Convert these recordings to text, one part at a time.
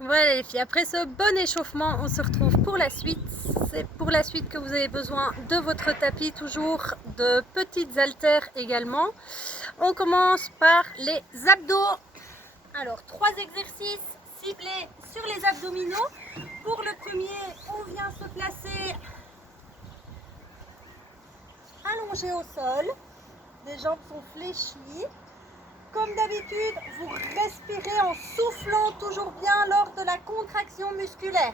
Voilà les filles, après ce bon échauffement, on se retrouve pour la suite. C'est pour la suite que vous avez besoin de votre tapis, toujours de petites haltères également. On commence par les abdos. Alors, 3 exercices ciblés sur les abdominaux. Pour le premier, on vient se placer allongé au sol. Les jambes sont fléchies. Comme d'habitude, vous respirez en soufflant toujours bien lors de la contraction musculaire.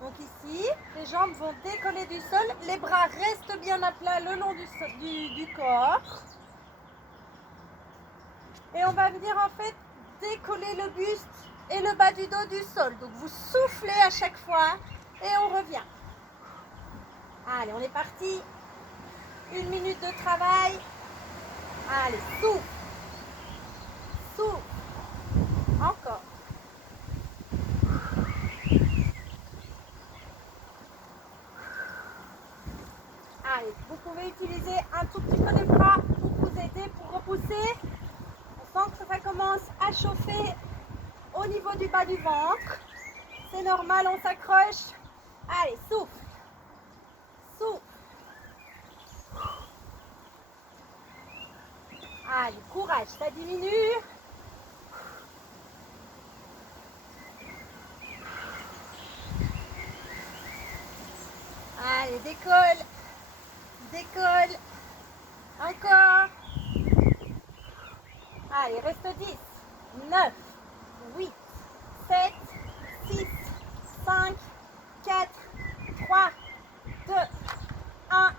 Donc ici, les jambes vont décoller du sol, les bras restent bien à plat le long du corps. Et on va venir en fait décoller le buste et le bas du dos du sol. Donc vous soufflez à chaque fois et on revient. Allez, on est parti. 1 minute de travail. Allez, souffle. Souffle. Encore. Allez, vous pouvez utiliser un tout petit peu les bras pour vous aider, pour repousser. On sent que ça commence à chauffer au niveau du bas du ventre. C'est normal, on s'accroche. Allez, souffle. Souffle. Allez, courage, ça diminue. Allez, décolle. Décolle. Encore. Allez, reste 10. 9, 8, 7, 6, 5, 4, 3, 2, 1.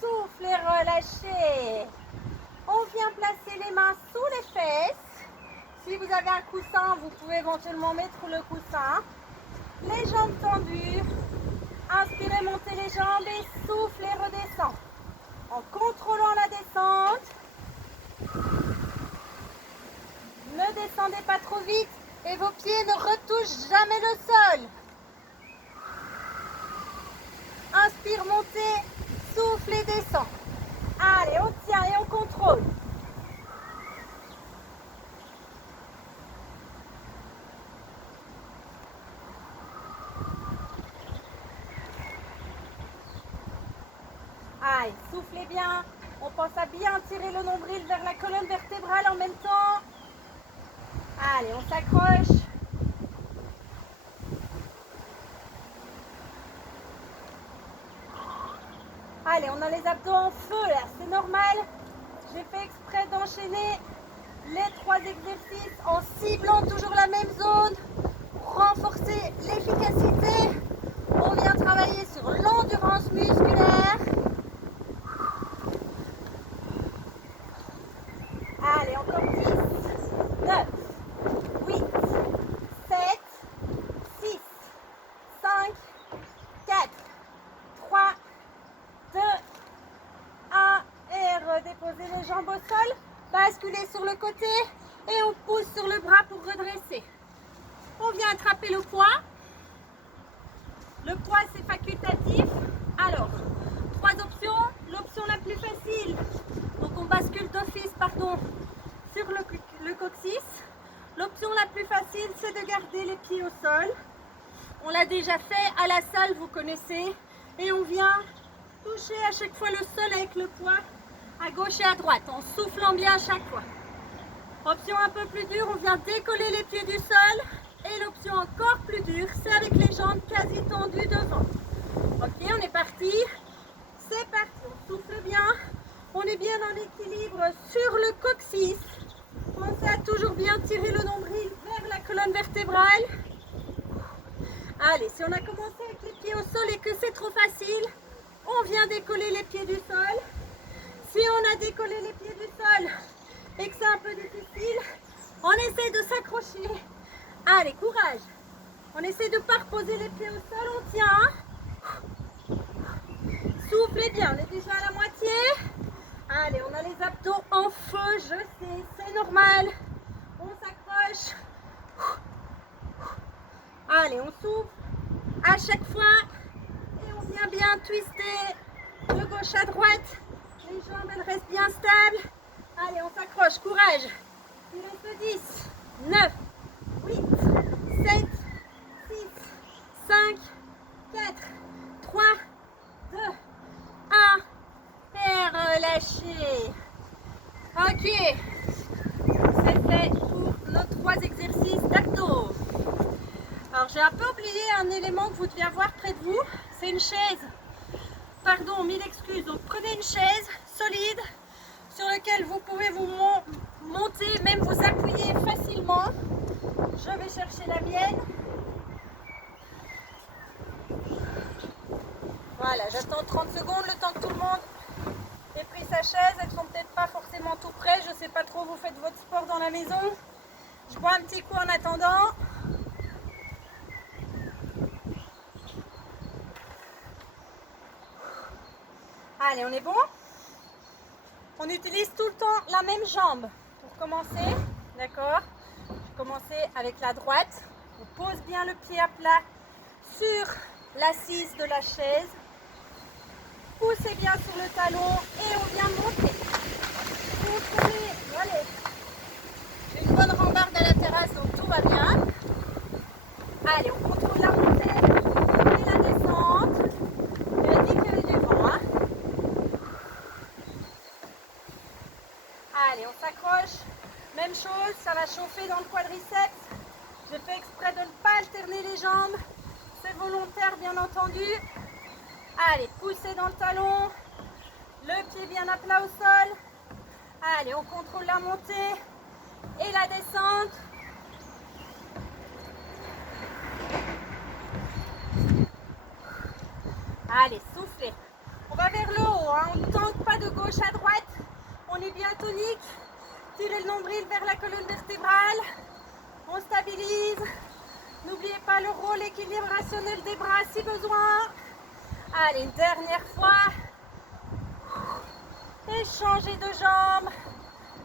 Souffle et relâchez. On vient placer les mains sous les fesses. Si vous avez un coussin, vous pouvez éventuellement mettre le coussin. Les jambes tendues. Inspirez, montez les jambes et souffle et redescend. En contrôlant la descente. Ne descendez pas trop vite et vos pieds ne retouchent jamais le sol. Inspire, montez, souffle et descend. Allez, on tient et on contrôle. Allez, soufflez bien. On pense à bien tirer le nombril vers la colonne vertébrale en même temps. Allez, on s'accroche. Allez, on a les abdos en feu là, c'est normal. J'ai fait exprès d'enchaîner les 3 exercices en ciblant toujours la même zone pour renforcer l'efficacité. On vient travailler sur l'endurance musculaire. Allez, encore 10, 9, 8, 7, 6, 5, 4, 3, 2, 1. Et redéposez les jambes au sol. Basculez sur le côté et on pousse sur le bras pour redresser. On vient attraper le poids. Le poids, c'est facultatif. Alors, 3 options. L'option la plus facile, donc on bascule d'office, sur le coccyx. L'option la plus facile, c'est de garder les pieds au sol. On l'a déjà fait à la salle, vous connaissez. Et on vient toucher à chaque fois le sol avec le poids à gauche et à droite, en soufflant bien à chaque fois. Option un peu plus dure, on vient décoller les pieds du sol. Et l'option encore plus dure, c'est avec les jambes quasi tendues devant. Ok, on est parti. C'est parti, on souffle bien. On est bien en équilibre sur le coccyx. Pensez à toujours bien tirer le nombril vers la colonne vertébrale. Allez, si on a commencé avec les pieds au sol et que c'est trop facile, on vient décoller les pieds du sol. Si on a décollé les pieds du sol et que c'est un peu difficile, on essaie de s'accrocher. Allez, courage. On essaie de ne pas reposer les pieds au sol, on tient. Soufflez bien, on est déjà à la moitié. Allez, on a les abdos en feu, je sais, c'est normal. On s'accroche. Allez, on souffle à chaque fois. Et on vient bien twister de gauche à droite. Les jambes, elles restent bien stables. Allez, on s'accroche, courage. Il reste 10, 9, 8, 7, j'ai un peu oublié un élément que vous devez avoir près de vous, c'est une chaise. Pardon, mille excuses. Donc prenez une chaise solide sur laquelle vous pouvez vous monter, même vous appuyer facilement. Je vais chercher la mienne. Voilà, j'attends 30 secondes, le temps que tout le monde ait pris sa chaise. Elles sont peut-être pas forcément tout près, je sais pas trop, vous faites votre sport dans la maison. Je bois un petit coup en attendant. Allez, on est bon? On utilise tout le temps la même jambe pour commencer, d'accord? Je vais commencer avec la droite. On pose bien le pied à plat sur l'assise de la chaise. Poussez bien sur le talon et on vient monter. Contrôlez, allez. J'ai une bonne rambarde à la terrasse, donc tout va bien. Allez, on contrôle la montée et la descente. Et dès qu'il y a du vent, hein. Allez, on s'accroche. Même chose, ça va chauffer dans le quadriceps. J'ai fait exprès de ne pas alterner les jambes. C'est volontaire, bien entendu. Allez, poussez dans le talon. Le pied bien à plat au sol. Allez, on contrôle la montée et la descente. Allez, soufflez. On va vers le haut, hein. On ne tente pas de gauche à droite. On est bien tonique. Tirez le nombril vers la colonne vertébrale. On stabilise. N'oubliez pas le rôle équilibrationnel des bras si besoin. Allez, une dernière fois. Et changez de jambe.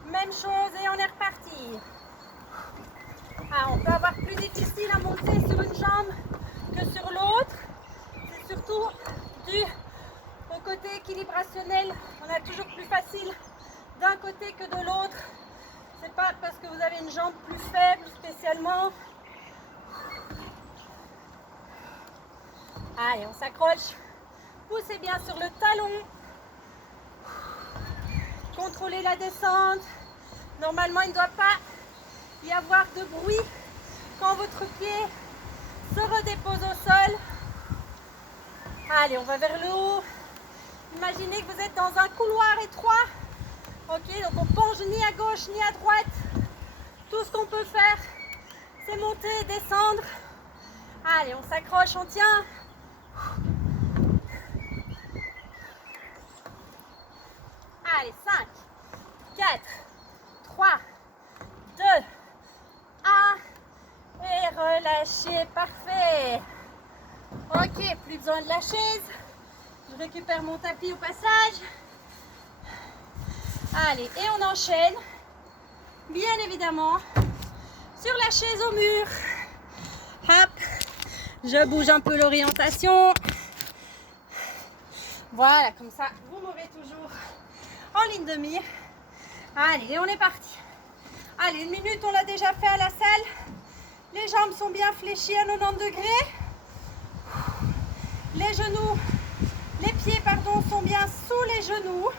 Même chose et on est reparti. Ah, on peut avoir plus difficile à monter sur une jambe que sur l'autre. C'est surtout dû au côté équilibrationnel. On a toujours plus facile d'un côté que de l'autre. C'est pas parce que vous avez une jambe plus faible spécialement. Allez, on s'accroche. Poussez bien sur le talon. Contrôlez la descente. Normalement, il ne doit pas y avoir de bruit quand votre pied se redépose au sol. Allez, on va vers le haut. Imaginez que vous êtes dans un couloir étroit. Ok, donc on penche ni à gauche ni à droite. Tout ce qu'on peut faire, c'est monter et descendre. Allez, on s'accroche, on tient. Allez, 5, 4, 3, 2, 1. Et relâchez, parfait. Ok, plus besoin de la chaise. Je récupère mon tapis au passage. Allez, et on enchaîne, bien évidemment, sur la chaise au mur. Hop, je bouge un peu l'orientation. Voilà, comme ça, vous m'aurez toujours en ligne de mire. Allez, et on est parti. Allez, 1 minute, on l'a déjà fait à la salle. Les jambes sont bien fléchies à 90 degrés. Les genoux, les pieds, pardon, sont bien sous les genoux.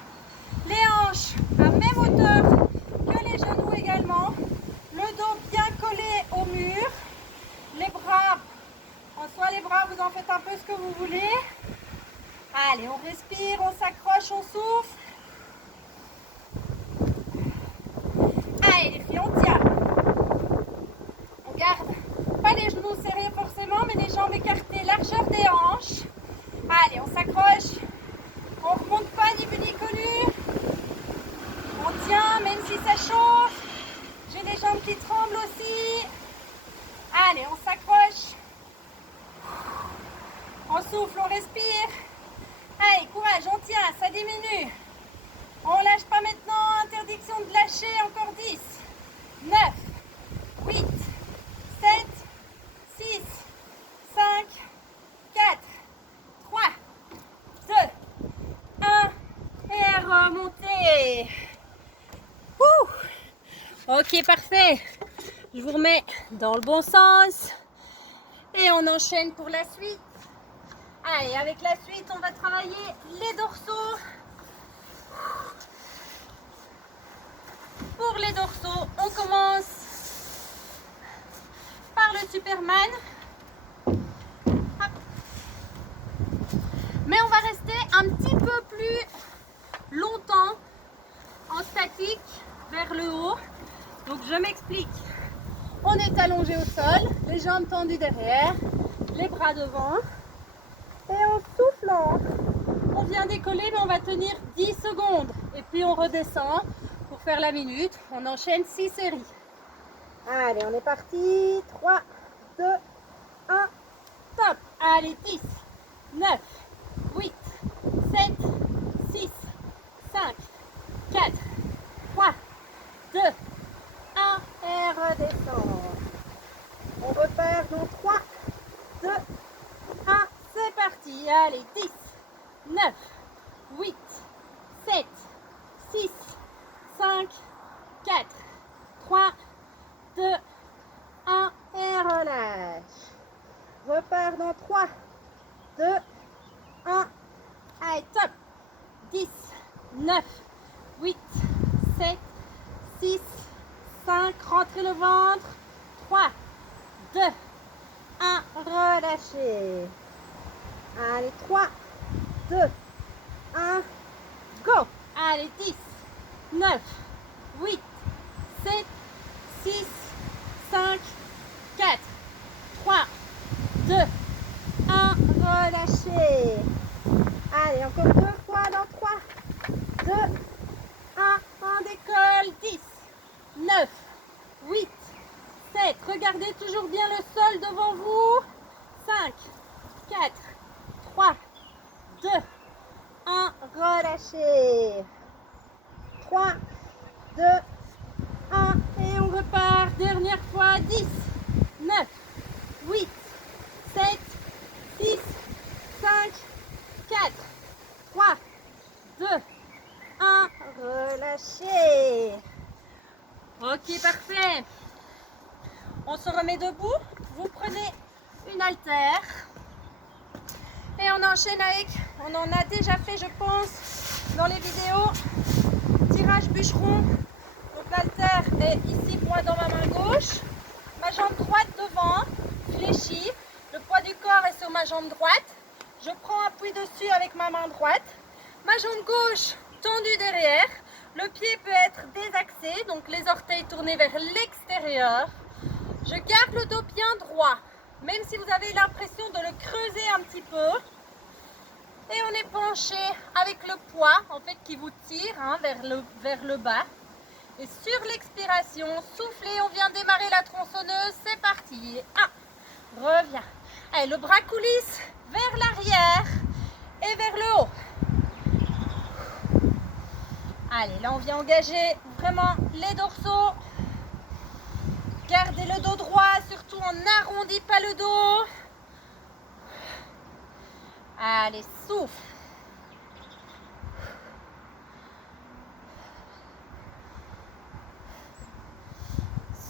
Les hanches à même hauteur que les genoux également. Le dos bien collé au mur. Les bras, en soi les bras, vous en faites un peu ce que vous voulez. Allez, on respire, on s'accroche, on souffle. Allez les filles, on tient. On garde pas les genoux serrés forcément, mais les jambes écartées, largeur des hanches. Allez, on s'accroche. On ne remonte pas ni vu ni connu. On tient même si ça chauffe. J'ai les jambes qui tremblent aussi. Allez, on s'accroche. On souffle, on respire. Allez, courage, on tient, ça diminue. On lâche pas maintenant, interdiction de lâcher, encore 10, 9, 8, 7, 6, 5, 4, 3, 2, 1 et remontez. Ok, parfait. Je vous remets dans le bon sens et on enchaîne pour la suite. Allez, avec la suite, on va travailler les dorsaux. Pour les dorsaux, on commence par le Superman. plus longtemps en statique vers le haut. Donc je m'explique. On est allongé au sol, les jambes tendues derrière, les bras devant. Et en soufflant, on vient décoller, mais on va tenir 10 secondes. Et puis on redescend pour faire la minute. On enchaîne 6 séries. Allez, on est parti. 3, 2, 1, top. Allez, 10, 9, 8, 7, 6, 5, 4, 3, 2, 1. Et redescend. On repart dans 3, 2, 1. C'est parti. Allez, 10, 9, 8, 7, 6, 5, 4, 3, 2, 1 et relâche. Repart dans 3, 2, 1. Allez, top. 10, 9, 8, 7, 6, 5. Rentrez le ventre. 3, 2, 1. Relâchez. Allez, 3, 2, 1. Go. Allez, 10, 9, 8, 7, 6, 5, 4, 3, 2, 1. Relâchez. Allez, encore 2 fois dans 3, 2, 1. On décolle. 10, 9, 8, 7. Regardez toujours bien le sol devant vous. 5, 4, 3, 2, 1. Relâchez. 3, 2, 1. Et on repart. Dernière fois. 10, 9, 8, 7, 6, 5, 4, 3, 2, 1. Relâchez. Ok, parfait. On se remet debout. Vous prenez une haltère. Et on enchaîne avec, on en a déjà fait je pense dans les vidéos, tirage bûcheron. Donc l'haltère est ici, moi dans ma main gauche, ma jambe droite devant, fléchie, le poids du corps est sur ma jambe droite, je prends appui dessus avec ma main droite, ma jambe gauche tendue derrière, le pied peut être désaxé, donc les orteils tournés vers l'extérieur, je garde le dos bien droit. Même si vous avez l'impression de le creuser un petit peu. Et on est penché avec le poids en fait qui vous tire vers le bas. Et sur l'expiration, soufflez, on vient démarrer la tronçonneuse, c'est parti. 1, reviens. Allez, le bras coulisse vers l'arrière et vers le haut. Allez, là on vient engager vraiment les dorsaux. Gardez le dos droit, surtout on n'arrondit pas le dos. Allez, souffle.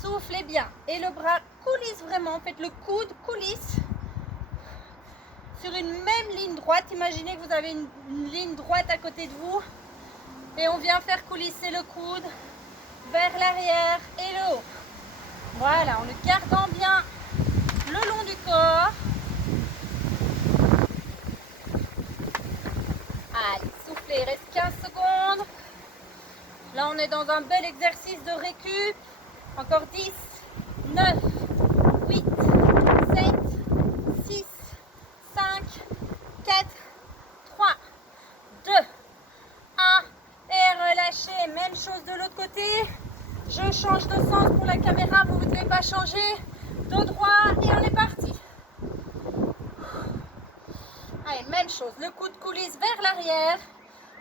Soufflez bien. Et le bras coulisse vraiment. Faites le coude coulisse sur une même ligne droite. Imaginez que vous avez une ligne droite à côté de vous. Et on vient faire coulisser le coude vers l'arrière et le haut. Voilà, en le gardant bien le long du corps. Allez, soufflez, il reste 15 secondes. Là, on est dans un bel exercice de récup. Encore 10, 9, 8, 7, 6, 5, 4, 3, 2, 1. Et relâchez. Même chose de l'autre côté. Je change de sens pour la caméra, vous ne devez pas changer. Dos droit et on est parti. Allez, même chose, le coude coulisse vers l'arrière.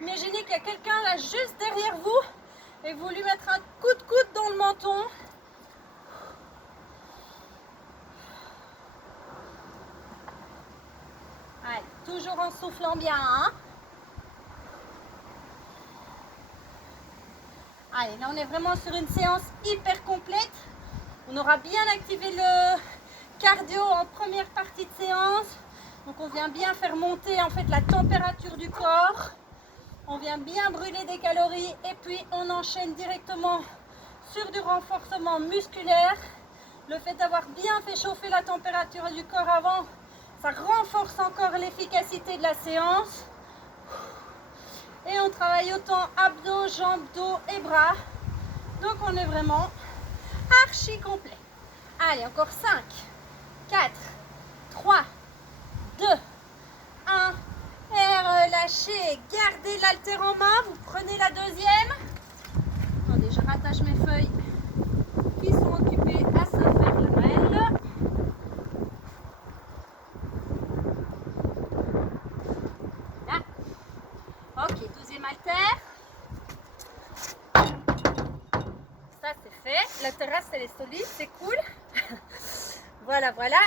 Imaginez qu'il y a quelqu'un là juste derrière vous et vous lui mettre un coup de coude dans le menton. Allez, toujours en soufflant bien. Hein. Allez, là on est vraiment sur une séance hyper complète. On aura bien activé le cardio en première partie de séance. Donc on vient bien faire monter en fait la température du corps. On vient bien brûler des calories et puis on enchaîne directement sur du renforcement musculaire. Le fait d'avoir bien fait chauffer la température du corps avant, ça renforce encore l'efficacité de la séance. Et on travaille autant abdos, jambes, dos et bras. Donc on est vraiment archi complet. Allez, encore 5, 4, 3, 2, 1. Et relâchez. Gardez l'haltère en main. Vous prenez la deuxième. Attendez, je rattache mes feuilles qui sont occupées à se faire le mail. Là. Ok, deuxième haltère. Ça c'est fait. La terrasse elle est solide, c'est cool. Voilà, voilà.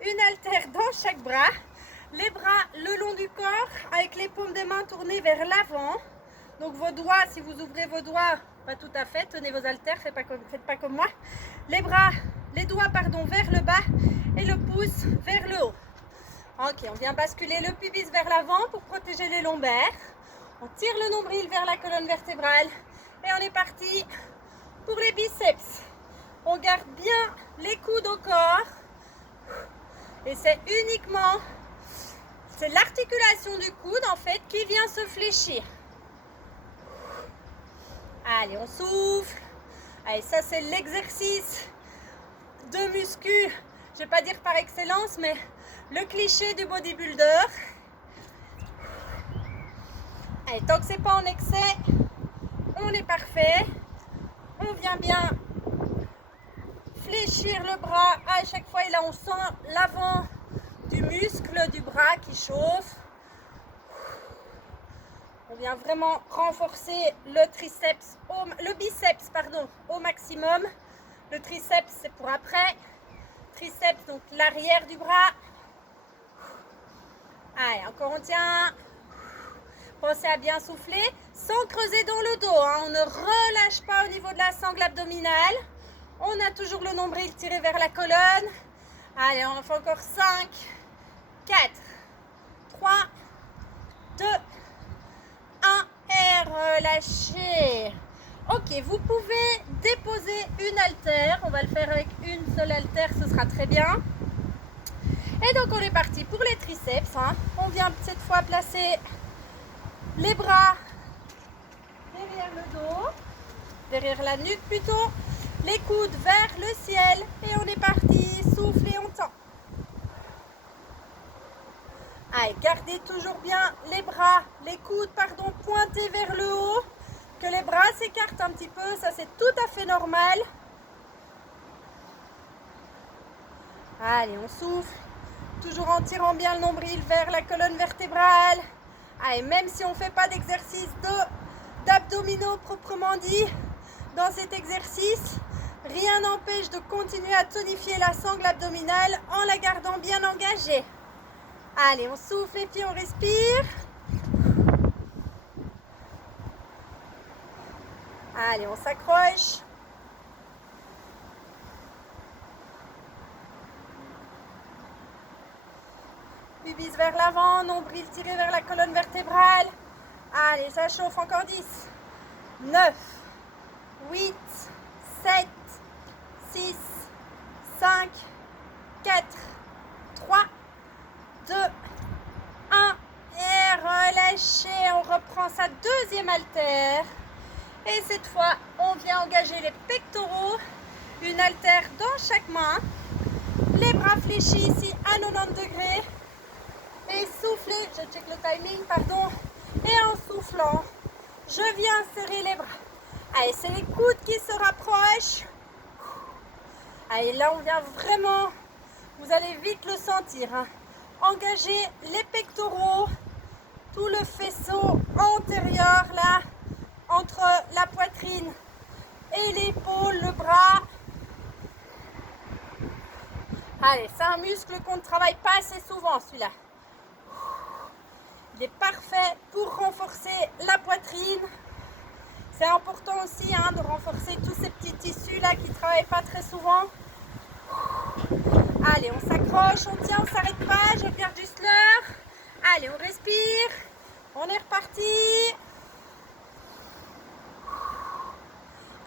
Une haltère dans chaque bras. Les bras le long du corps avec les paumes des mains tournées vers l'avant. Donc vos doigts, si vous ouvrez vos doigts, pas tout à fait, tenez vos haltères, faites pas comme moi. Les bras, les doigts pardon, vers le bas et le pouce vers le haut. Ok, on vient basculer le pubis vers l'avant pour protéger les lombaires. On tire le nombril vers la colonne vertébrale et on est parti pour les biceps. On garde bien les coudes au corps et c'est uniquement, c'est l'articulation du coude en fait qui vient se fléchir. Allez, on souffle. Allez, ça c'est l'exercice de muscu, je vais pas dire par excellence, mais le cliché du bodybuilder. Allez, tant que c'est pas en excès, on est parfait. On vient bien fléchir le bras à chaque fois et là on sent l'avant du muscle du bras qui chauffe. On vient vraiment renforcer le triceps, le biceps pardon, au maximum. Le triceps c'est pour après. Triceps donc l'arrière du bras. Allez, encore on tient. Pensez à bien souffler sans creuser dans le dos. Hein. On ne relâche pas au niveau de la sangle abdominale. On a toujours le nombril tiré vers la colonne. Allez, on en fait encore 5, 4, 3, 2, 1 et relâchez. Ok, vous pouvez déposer une haltère. On va le faire avec une seule haltère, ce sera très bien. Et donc on est parti pour les triceps. Hein. On vient cette fois placer les bras derrière le dos, derrière la nuque plutôt, les coudes vers le ciel et on est parti, souffle et on tend. Allez, gardez toujours bien les bras, les coudes pardon, pointés vers le haut, que les bras s'écartent un petit peu, ça c'est tout à fait normal. Allez, on souffle, toujours en tirant bien le nombril vers la colonne vertébrale. Allez, même si on ne fait pas d'exercice d'abdominaux proprement dit, dans cet exercice, rien n'empêche de continuer à tonifier la sangle abdominale en la gardant bien engagée. Allez, on souffle et puis on respire. Allez, on s'accroche. Pubis vers l'avant, nombril tiré vers la colonne vertébrale. Allez, ça chauffe, encore 10, 9, 8, 7, 6, 5, 4, 3, 2, 1. Et relâchez, on reprend sa deuxième haltère. Et cette fois, on vient engager les pectoraux. Une haltère dans chaque main. Les bras fléchis ici à 90 degrés. Et soufflez, je check le timing, pardon. Et en soufflant, je viens serrer les bras. Allez, c'est les coudes qui se rapprochent. Allez, là on vient vraiment, vous allez vite le sentir. Hein. Engagez les pectoraux, tout le faisceau antérieur là, entre la poitrine et l'épaule, le bras. Allez, c'est un muscle qu'on ne travaille pas assez souvent celui-là. Il est parfait pour renforcer la poitrine. C'est important aussi hein, de renforcer tous ces petits tissus là qui ne travaillent pas très souvent. Allez, on s'accroche, on tient, on ne s'arrête pas. Je regarde juste l'heure. Allez, on respire. On est reparti.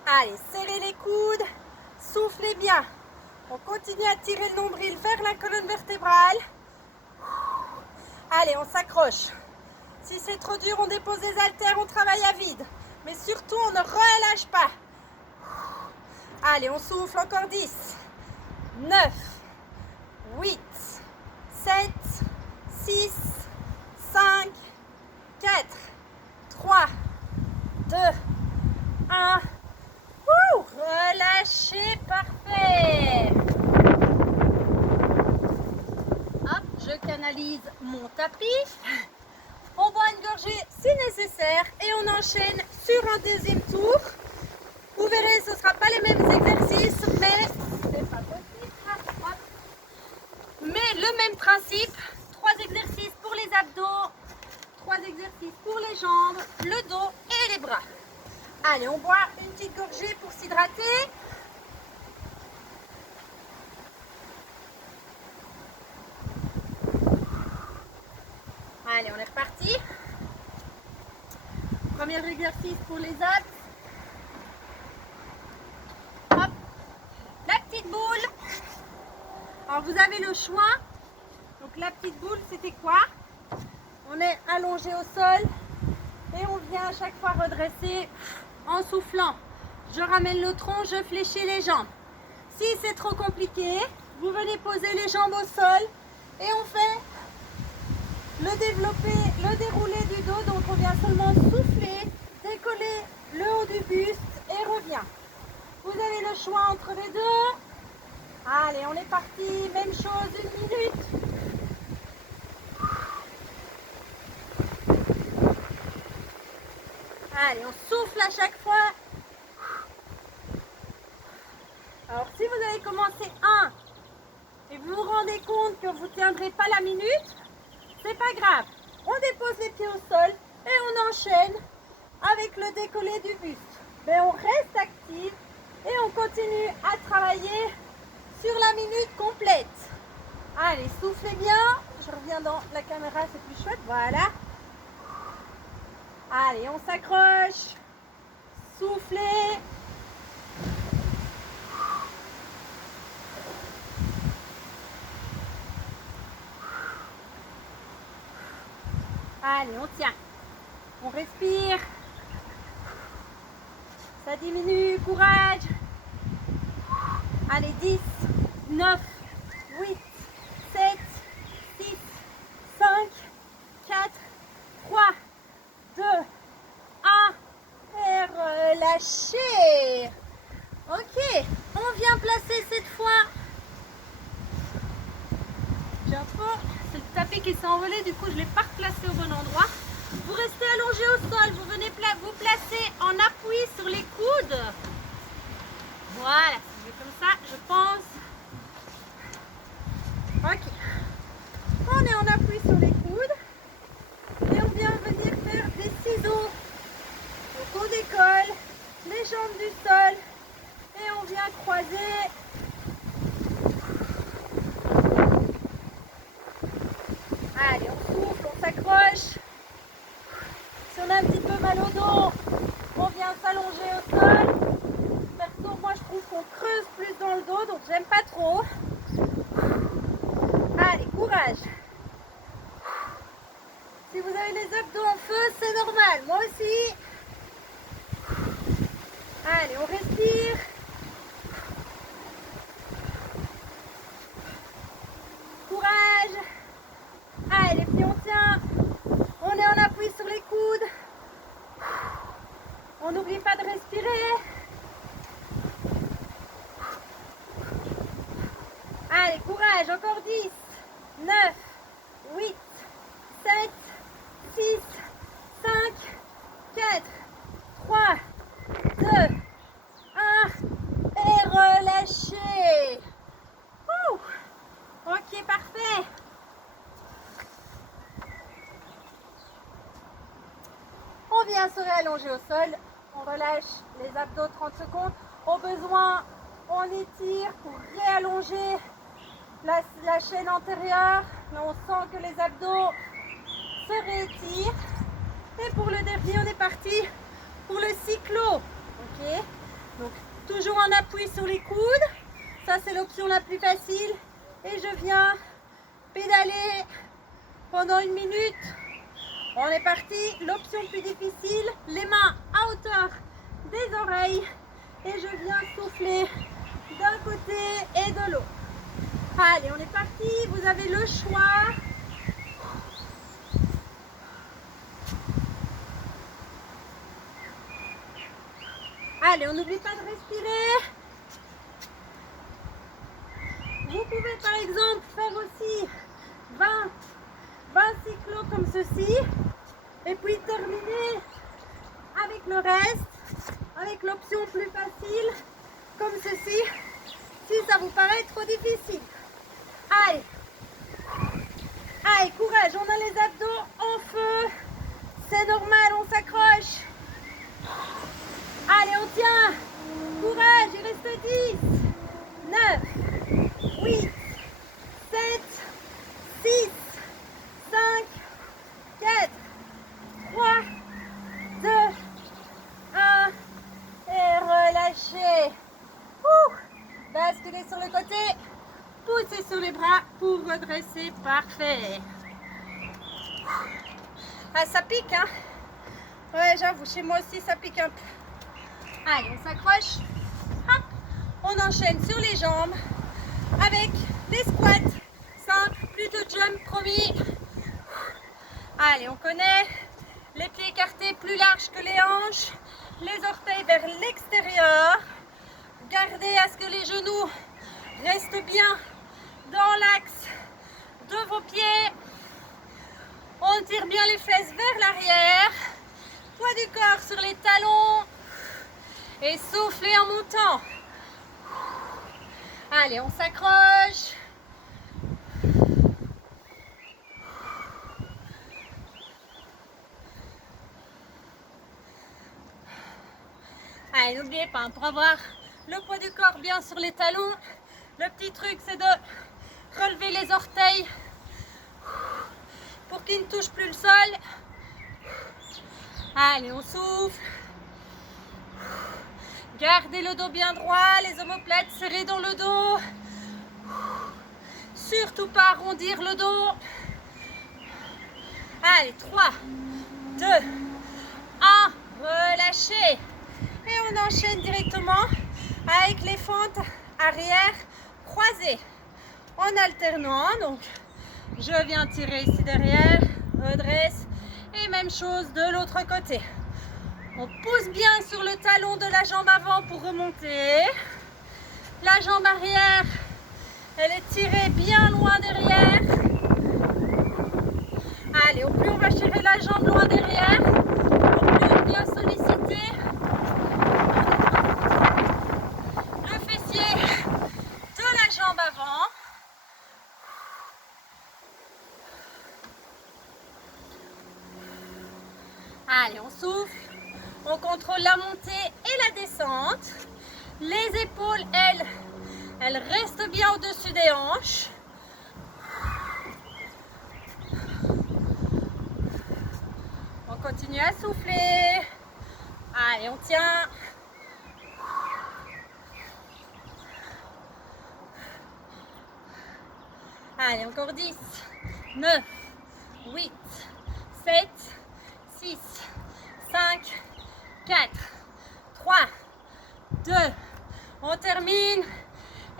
Allez, serrez les coudes. Soufflez bien. On continue à tirer le nombril vers la colonne vertébrale. Allez, on s'accroche. Si c'est trop dur, on dépose les haltères, on travaille à vide. Mais surtout, on ne relâche pas. Allez, on souffle encore 10, 9, 8, 7, 6, 5, 4, 3, 2, 1. Relâchez, parfait. Hop, je canalise mon tapis. On boit une gorgée si nécessaire et on enchaîne sur un deuxième tour. Vous verrez, ce ne sera pas les mêmes exercices, mais c'est pas possible. Hop. Mais le même principe. 3 exercices pour les abdos, 3 exercices pour les jambes, le dos et les bras. Allez, on boit une petite gorgée pour s'hydrater. Allez, on est reparti. Premier exercice pour les abs. Hop, la petite boule. Alors vous avez le choix. Donc la petite boule, c'était quoi? On est allongé au sol et on vient à chaque fois redresser en soufflant. Je ramène le tronc, je fléchis les jambes. Si c'est trop compliqué, vous venez poser les jambes au sol et on fait le développé, le déroulé du dos. Donc on vient seulement souffler, décoller le haut du buste et revient. Vous avez le choix entre les deux. Allez, on est parti. Même chose, 1 minute. Allez, on souffle à chaque fois. Alors, si vous avez commencé 1 et vous vous rendez compte que vous ne tiendrez pas la minute, c'est pas grave. On dépose les pieds au sol et on enchaîne avec le décollé du buste. Mais on reste actif et on continue à travailler sur la minute complète. Allez, soufflez bien. Je reviens dans la caméra, c'est plus chouette. Voilà. Allez, on s'accroche. Soufflez. Allez, on tient. On respire. Ça diminue, courage. Allez, 10, 9, 8, 7, 6, 5, 4, 3, 2, 1. Et relâchez. Ok, on vient placer cette fois. J'ai un peu, c'est le tapis qui s'est envolé, du coup je ne l'ai pas replacé au bon endroit. Vous restez allongé au sol, vous venez vous placer en appui sur les coudes. Voilà, comme ça, je pense. Ok. On est en appui sur les coudes et on vient venir faire des ciseaux. Donc on décolle les jambes du sol et on vient croiser. Allez, on souffle, on s'accroche. Si on a un petit peu mal au dos, on vient s'allonger au sol. Perso, moi je trouve qu'on creuse plus dans le dos, donc j'aime pas trop. Allez, courage. Si vous avez les abdos en feu, c'est normal. Moi aussi. Allez, on respire. Courage. Allez, les pieds, on tient. On est en appui sur les coudes. On n'oublie pas de respirer. Allez, courage, encore 10, 9, 8, 7, 6, 5, 4, 3, 2, 1. Et relâchez. Ok, parfait. On vient se réallonger au sol. On relâche les abdos 30 secondes. Au besoin, on étire pour réallonger la chaîne antérieure. Là, on sent que les abdos se réétirent. Et pour le dernier, on est parti pour le cyclo. Ok. Donc, toujours en appui sur les coudes. Ça, c'est l'option la plus facile. Et je viens pédaler pendant 1 minute. On est parti, l'option plus difficile, les mains à hauteur des oreilles et je viens souffler d'un côté et de l'autre. Allez, on est parti, vous avez le choix. Allez, on n'oublie pas de respirer. Vous pouvez par exemple faire aussi 20 cyclos comme ceci. Et puis terminer avec le reste, avec l'option plus facile, comme ceci, si ça vous paraît trop difficile. Allez, allez, courage, on a les abdos en feu, c'est normal, on s'accroche. Allez, on tient, courage, il reste 10, 9, 8, 7, 6, 5, 4, 3, 2, 1 et relâchez. Basculez sur le côté, poussez sur les bras pour redresser, parfait. Ah, ça pique, hein? Ouais, j'avoue, chez moi aussi ça pique un peu. Allez, on s'accroche, hop, on enchaîne sur les jambes avec des squats simples, plus de jump, promis. Allez, on connaît. Les pieds écartés plus larges que les hanches, les orteils vers l'extérieur. Gardez à ce que les genoux restent bien dans l'axe de vos pieds. On tire bien les fesses vers l'arrière. Poids du corps sur les talons. Et soufflez en montant. Allez, on s'accroche. Allez, n'oubliez pas, pour avoir le poids du corps bien sur les talons, le petit truc c'est de relever les orteils pour qu'ils ne touchent plus le sol. Allez, on souffle. Gardez le dos bien droit, les omoplates serrées dans le dos. Surtout pas arrondir le dos. Allez, 3, 2, 1, relâchez. Et on enchaîne directement avec les fentes arrière croisées en alternant. Donc, je viens tirer ici derrière, redresse et même chose de l'autre côté. On pousse bien sur le talon de la jambe avant pour remonter. La jambe arrière, elle est tirée bien loin derrière. Allez, au plus on va tirer la jambe loin derrière, au plus on vient solliciter le fessier de la jambe avant. Allez, on souffle. On contrôle la montée et la descente. Les épaules, elles restent bien au-dessus des hanches. On continue à souffler. Allez, on tient. Allez, encore 10, 9, 8, 7, 6, 5, 4, 3, 2, on termine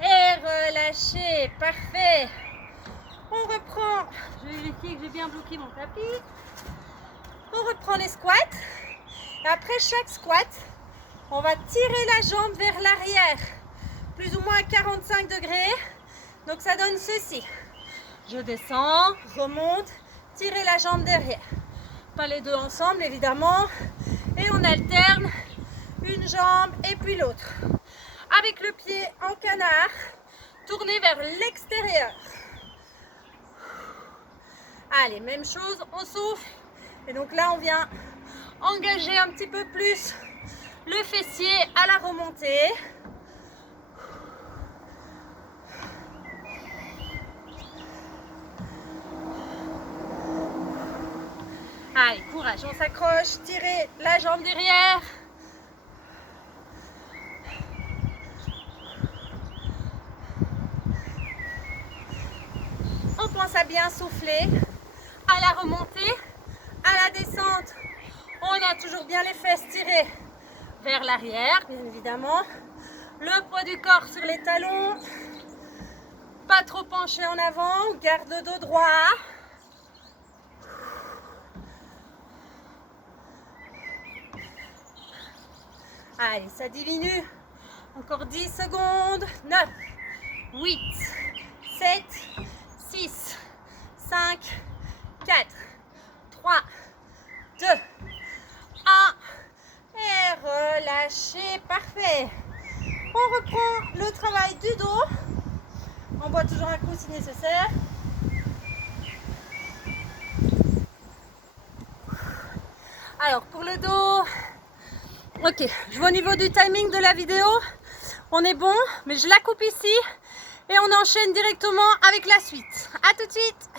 et relâchez, parfait. On reprend, je vais vérifier que j'ai bien bloqué mon tapis. On reprend les squats. Et après chaque squat, on va tirer la jambe vers l'arrière, plus ou moins à 45 degrés. Donc ça donne ceci. Je descends, remonte, tirez la jambe derrière. Pas les deux ensemble évidemment. Et on alterne une jambe et puis l'autre. Avec le pied en canard, tourné vers l'extérieur. Allez, même chose, on souffle. Et donc là, on vient engager un petit peu plus le fessier à la remontée. Allez, courage, on s'accroche, tirez la jambe derrière. On pense à bien souffler à la remontée, à la descente, on a toujours bien les fesses tirées vers l'arrière, bien évidemment. Le poids du corps sur les talons. Pas trop penché en avant, garde le dos droit. Allez, ça diminue. Encore 10 secondes. 9, 8, 7, 6, 5, 4, 3, 2, 1. Et relâchez. Parfait. On reprend le travail du dos. On boit toujours un coup si nécessaire. Alors, pour le dos... Ok, je vois au niveau du timing de la vidéo, on est bon, mais je la coupe ici et on enchaîne directement avec la suite. À tout de suite!